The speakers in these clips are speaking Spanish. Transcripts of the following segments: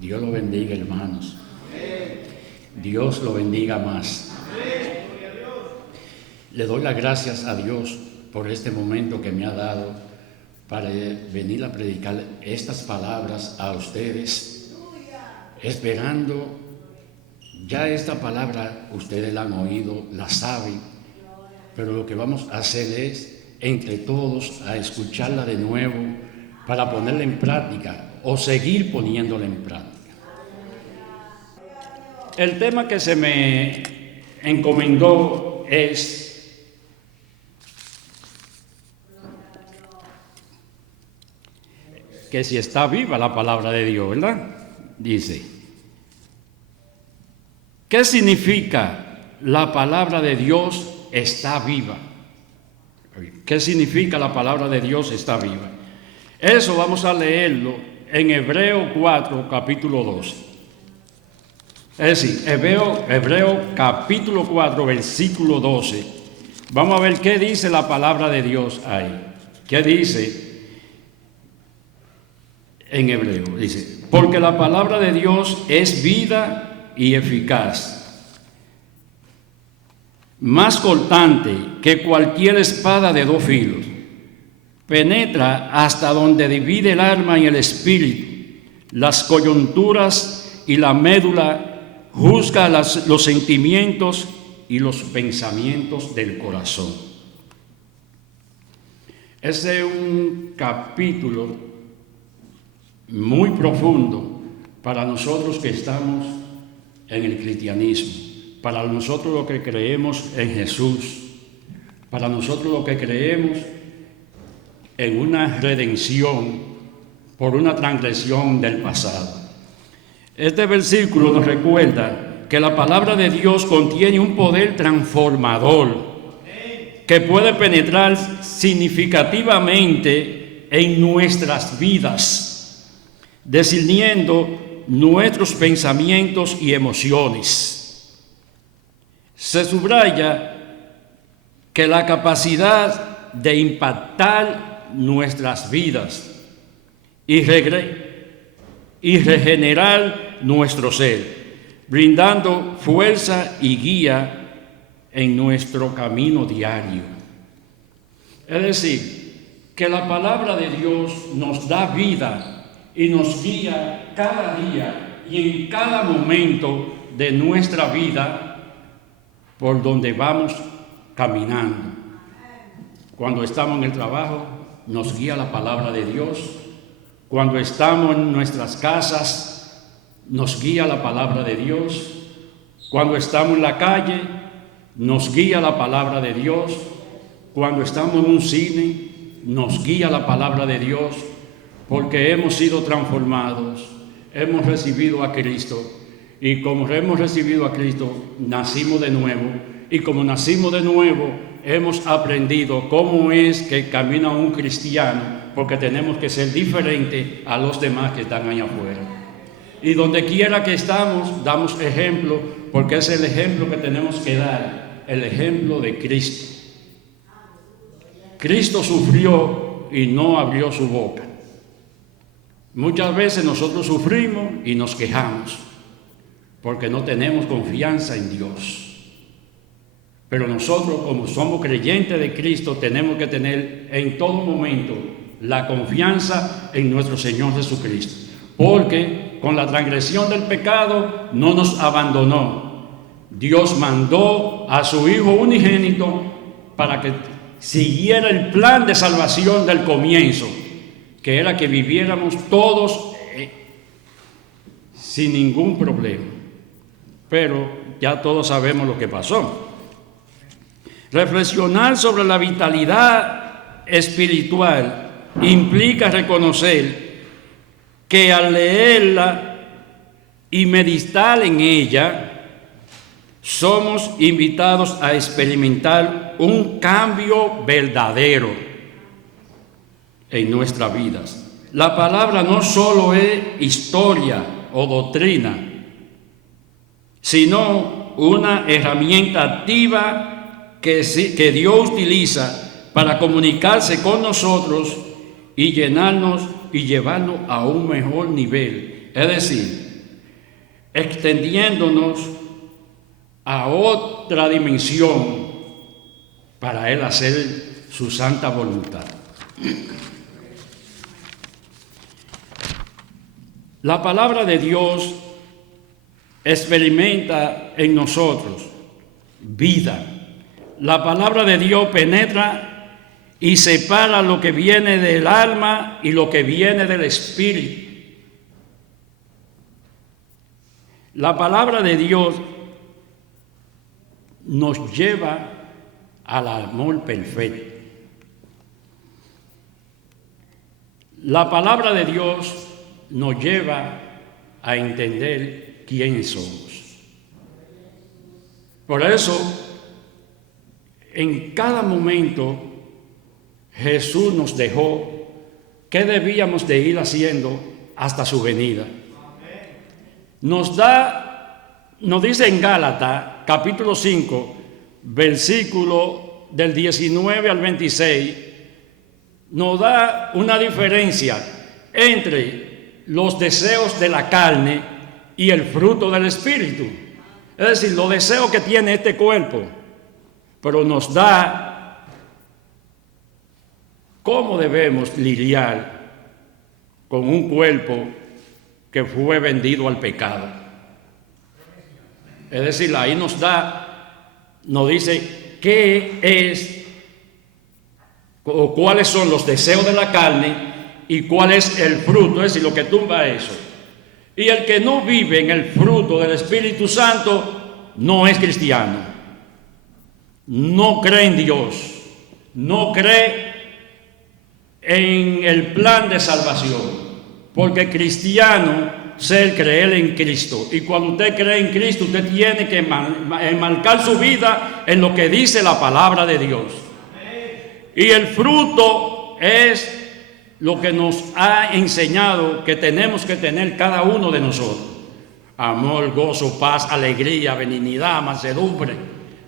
Dios lo bendiga, hermanos. Dios lo bendiga más. Le doy las gracias a Dios por este momento que me ha dado para venir a predicar estas palabras a ustedes, esperando, ya esta palabra ustedes la han oído, la saben, pero lo que vamos a hacer es, entre todos, a escucharla de nuevo para ponerla en práctica o seguir poniéndola en práctica. El tema que se me encomendó es que si está viva la palabra de Dios, ¿verdad? Dice, ¿qué significa la palabra de Dios está viva? ¿Qué significa la palabra de Dios está viva? Eso vamos a leerlo en Hebreo 4, capítulo 12. Es decir, Hebreo capítulo 4, versículo 12. Vamos a ver qué dice la palabra de Dios ahí. ¿Qué dice en hebreo? Dice, porque la palabra de Dios es vida y eficaz, más cortante que cualquier espada de dos filos, penetra hasta donde divide el alma y el espíritu, las coyunturas y la médula, juzga los sentimientos y los pensamientos del corazón. Ese es un capítulo muy profundo para nosotros que estamos en el cristianismo, para nosotros los que creemos en Jesús, para nosotros los que creemos en una redención por una transgresión del pasado. Este versículo nos recuerda que la palabra de Dios contiene un poder transformador que puede penetrar significativamente en nuestras vidas, discerniendo nuestros pensamientos y emociones. Se subraya que la capacidad de impactar nuestras vidas y regenerar nuestro ser, brindando fuerza y guía en nuestro camino diario. Es decir, que la palabra de Dios nos da vida y nos guía cada día y en cada momento de nuestra vida por donde vamos caminando. Cuando estamos en el trabajo, nos guía la palabra de Dios. Cuando estamos en nuestras casas, nos guía la palabra de Dios. Cuando estamos en la calle, nos guía la palabra de Dios. Cuando estamos en un cine, nos guía la palabra de Dios, porque hemos sido transformados, hemos recibido a Cristo, y como hemos recibido a Cristo, nacimos de nuevo, y como nacimos de nuevo, hemos aprendido cómo es que camina un cristiano, porque tenemos que ser diferentes a los demás que están allá afuera. Y donde quiera que estamos, damos ejemplo, porque es el ejemplo que tenemos que dar, el ejemplo de Cristo. Cristo sufrió y no abrió su boca. Muchas veces nosotros sufrimos y nos quejamos, porque no tenemos confianza en Dios. Pero nosotros, como somos creyentes de Cristo, tenemos que tener en todo momento la confianza en nuestro Señor Jesucristo, porque con la transgresión del pecado no nos abandonó. Dios mandó a su Hijo unigénito para que siguiera el plan de salvación del comienzo, que era que viviéramos todos sin ningún problema. Pero ya todos sabemos lo que pasó. Reflexionar sobre la vitalidad espiritual implica reconocer que al leerla y meditar en ella, somos invitados a experimentar un cambio verdadero en nuestras vidas. La palabra no solo es historia o doctrina, sino una herramienta activa que Dios utiliza para comunicarse con nosotros y llenarnos y llevarnos a un mejor nivel. Es decir, extendiéndonos a otra dimensión para Él hacer su santa voluntad. La palabra de Dios experimenta en nosotros vida. La palabra de Dios penetra y separa lo que viene del alma y lo que viene del espíritu. La palabra de Dios nos lleva al amor perfecto. La palabra de Dios nos lleva a entender quién somos. Por eso, en cada momento, Jesús nos dejó qué debíamos de ir haciendo hasta su venida. Nos dice en Gálatas, capítulo 5, versículo del 19 al 26, nos da una diferencia entre los deseos de la carne y el fruto del Espíritu. Es decir, los deseos que tiene este cuerpo, pero nos da cómo debemos lidiar con un cuerpo que fue vendido al pecado. Es decir, ahí nos dice qué es o cuáles son los deseos de la carne y cuál es el fruto, es decir, lo que tumba eso. Y el que no vive en el fruto del Espíritu Santo no es cristiano, no cree en Dios, no cree en el plan de salvación. Porque cristiano es el creer en Cristo. Y cuando usted cree en Cristo, usted tiene que enmarcar su vida en lo que dice la palabra de Dios. Y el fruto es lo que nos ha enseñado que tenemos que tener cada uno de nosotros. Amor, gozo, paz, alegría, benignidad, mansedumbre.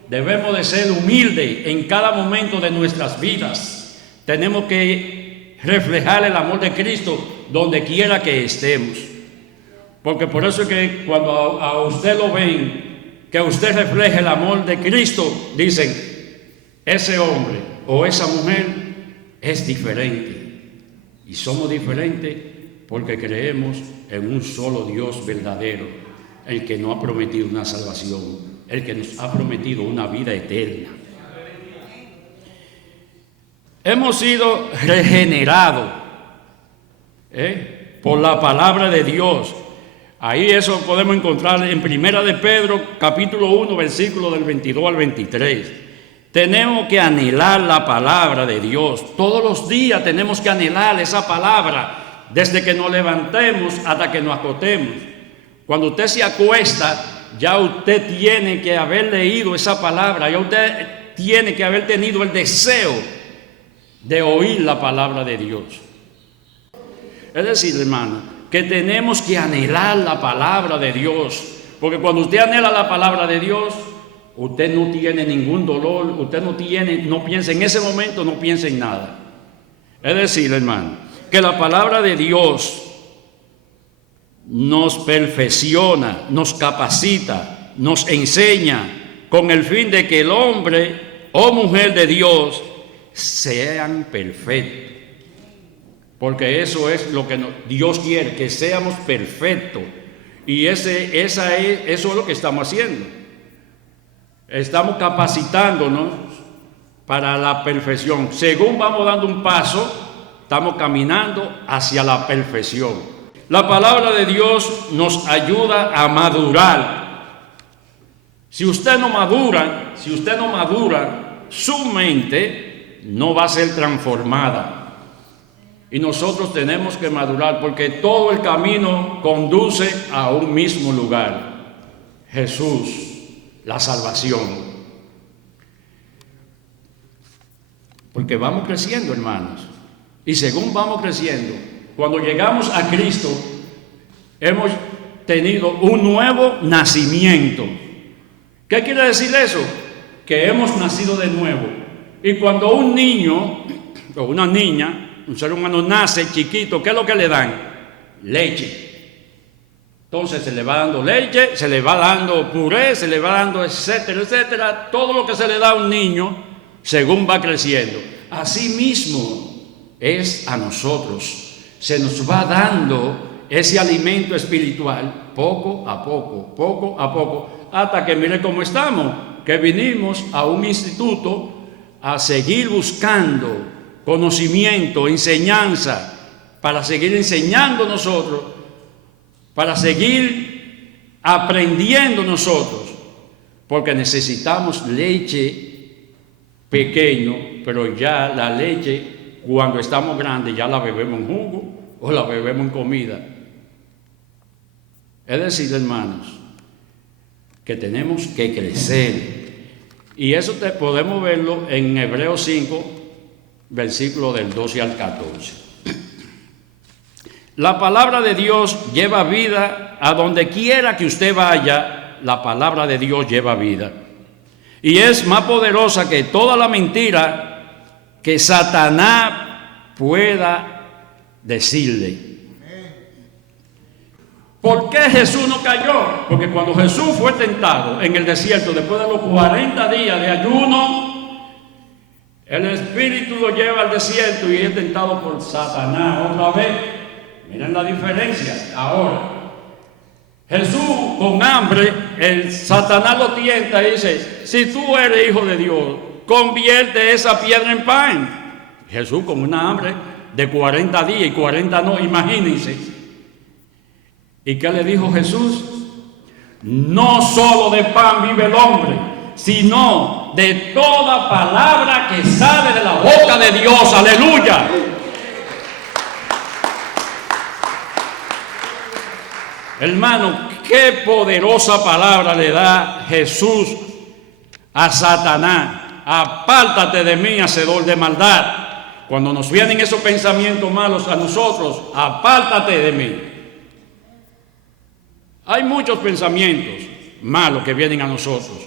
Debemos de ser humildes en cada momento de nuestras vidas. Tenemos que reflejar el amor de Cristo donde quiera que estemos. Porque por eso es que cuando a usted lo ven, que usted refleje el amor de Cristo, dicen, ese hombre o esa mujer es diferente. Y somos diferentes porque creemos en un solo Dios verdadero, el que nos ha prometido una salvación, el que nos ha prometido una vida eterna. Hemos sido regenerados por la palabra de Dios. Ahí eso podemos encontrar en Primera de Pedro, capítulo 1, versículo del 22 al 23. Tenemos que anhelar la palabra de Dios. Todos los días tenemos que anhelar esa palabra, desde que nos levantemos hasta que nos acostemos. Cuando usted se acuesta, ya usted tiene que haber leído esa palabra, ya usted tiene que haber tenido el deseo de oír la palabra de Dios. Es decir, hermano, que tenemos que anhelar la palabra de Dios, porque cuando usted anhela la palabra de Dios, usted no tiene ningún dolor, usted no piensa en ese momento, no piensa en nada. Es decir, hermano, que la palabra de Dios nos perfecciona, nos capacita, nos enseña con el fin de que el hombre o mujer de Dios sean perfectos. Porque eso es lo que Dios quiere, que seamos perfectos. Y eso es lo que estamos haciendo. Estamos capacitándonos para la perfección. Según vamos dando un paso, estamos caminando hacia la perfección. La palabra de Dios nos ayuda a madurar. Si usted no madura, su mente no va a ser transformada. Y nosotros tenemos que madurar porque todo el camino conduce a un mismo lugar. Jesús, la salvación. Porque vamos creciendo, hermanos. Y según vamos creciendo, cuando llegamos a Cristo, hemos tenido un nuevo nacimiento. ¿Qué quiere decir eso? Que hemos nacido de nuevo. Y cuando un niño o una niña, un ser humano nace chiquito, ¿qué es lo que le dan? Leche. Entonces se le va dando leche, se le va dando puré, se le va dando etcétera, etcétera, todo lo que se le da a un niño según va creciendo. Así mismo es a nosotros. Se nos va dando ese alimento espiritual poco a poco, hasta que mire cómo estamos, que vinimos a un instituto a seguir buscando conocimiento, enseñanza, para seguir enseñando nosotros, para seguir aprendiendo nosotros, porque necesitamos leche pequeño, pero ya la leche cuando estamos grandes ya la bebemos en jugo o la bebemos en comida. Es decir, hermanos, que tenemos que crecer. Y eso podemos verlo en Hebreos 5, versículo del 12 al 14. La palabra de Dios lleva vida a donde quiera que usted vaya. La palabra de Dios lleva vida. Y es más poderosa que toda la mentira que Satanás pueda decirle. ¿Por qué Jesús no cayó? Porque cuando Jesús fue tentado en el desierto, después de los 40 días de ayuno, el Espíritu lo lleva al desierto y es tentado por Satanás otra vez. Miren la diferencia. Ahora, Jesús con hambre, el Satanás lo tienta y dice: si tú eres hijo de Dios, convierte esa piedra en pan. Jesús con una hambre de 40 días y 40 no, imagínense. ¿Y qué le dijo Jesús? No solo de pan vive el hombre, sino de toda palabra que sale de la boca de Dios. ¡Aleluya! Hermano, qué poderosa palabra le da Jesús a Satanás. Apártate de mí, hacedor de maldad. Cuando nos vienen esos pensamientos malos a nosotros, apártate de mí. Hay muchos pensamientos malos que vienen a nosotros,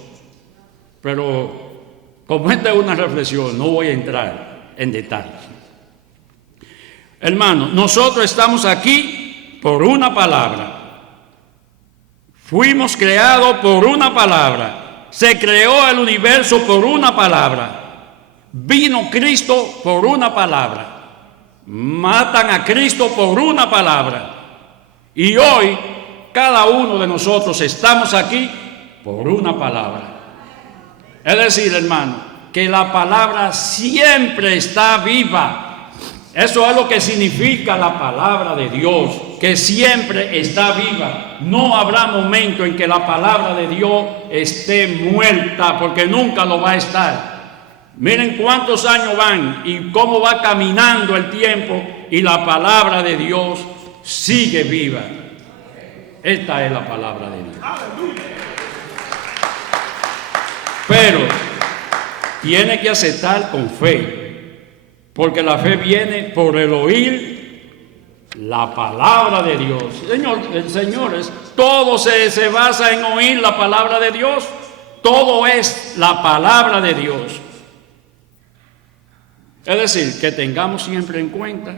pero como esta es una reflexión, no voy a entrar en detalles. Hermano, nosotros estamos aquí por una palabra. Fuimos creados por una palabra. Se creó el universo por una palabra. Vino Cristo por una palabra. Matan a Cristo por una palabra. Y hoy cada uno de nosotros estamos aquí por una palabra. Es decir, hermano, que la palabra siempre está viva. Eso es lo que significa la palabra de Dios, que siempre está viva. No habrá momento en que la palabra de Dios esté muerta, porque nunca lo va a estar. Miren cuántos años van y cómo va caminando el tiempo y la palabra de Dios sigue viva. Esta es la palabra de Dios. Pero tiene que aceptar con fe, porque la fe viene por el oír la palabra de Dios. Señores, todo se basa en oír la palabra de Dios. Todo es la palabra de Dios. Es decir, que tengamos siempre en cuenta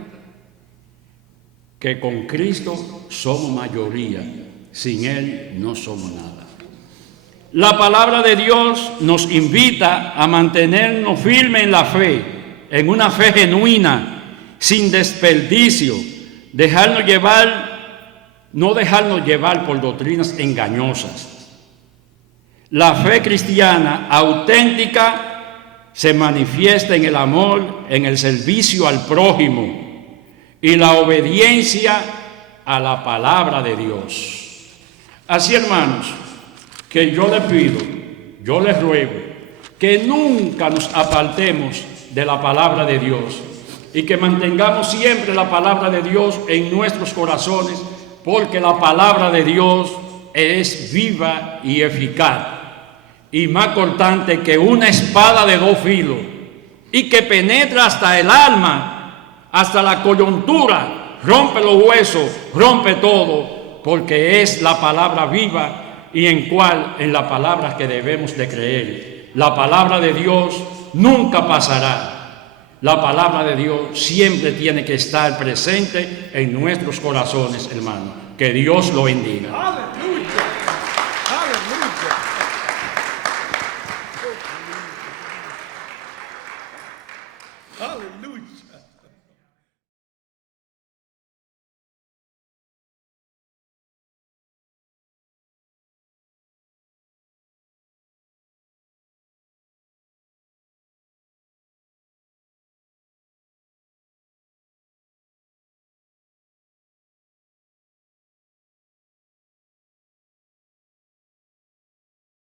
que con Cristo somos mayoría, sin Él no somos nada. La palabra de Dios nos invita a mantenernos firmes en la fe, en una fe genuina, sin desperdicio, no dejarnos llevar por doctrinas engañosas. La fe cristiana auténtica se manifiesta en el amor, en el servicio al prójimo y la obediencia a la palabra de Dios. Así, hermanos, que yo les pido, yo les ruego, que nunca nos apartemos de la palabra de Dios y que mantengamos siempre la palabra de Dios en nuestros corazones, porque la palabra de Dios es viva y eficaz y más cortante que una espada de 2 filos y que penetra hasta el alma, hasta la coyuntura, rompe los huesos, rompe todo, porque es la palabra viva y en la palabra que debemos de creer. La palabra de Dios nunca pasará. La palabra de Dios siempre tiene que estar presente en nuestros corazones, hermanos. Que Dios lo bendiga. Aleluya. Aleluya. Aleluya.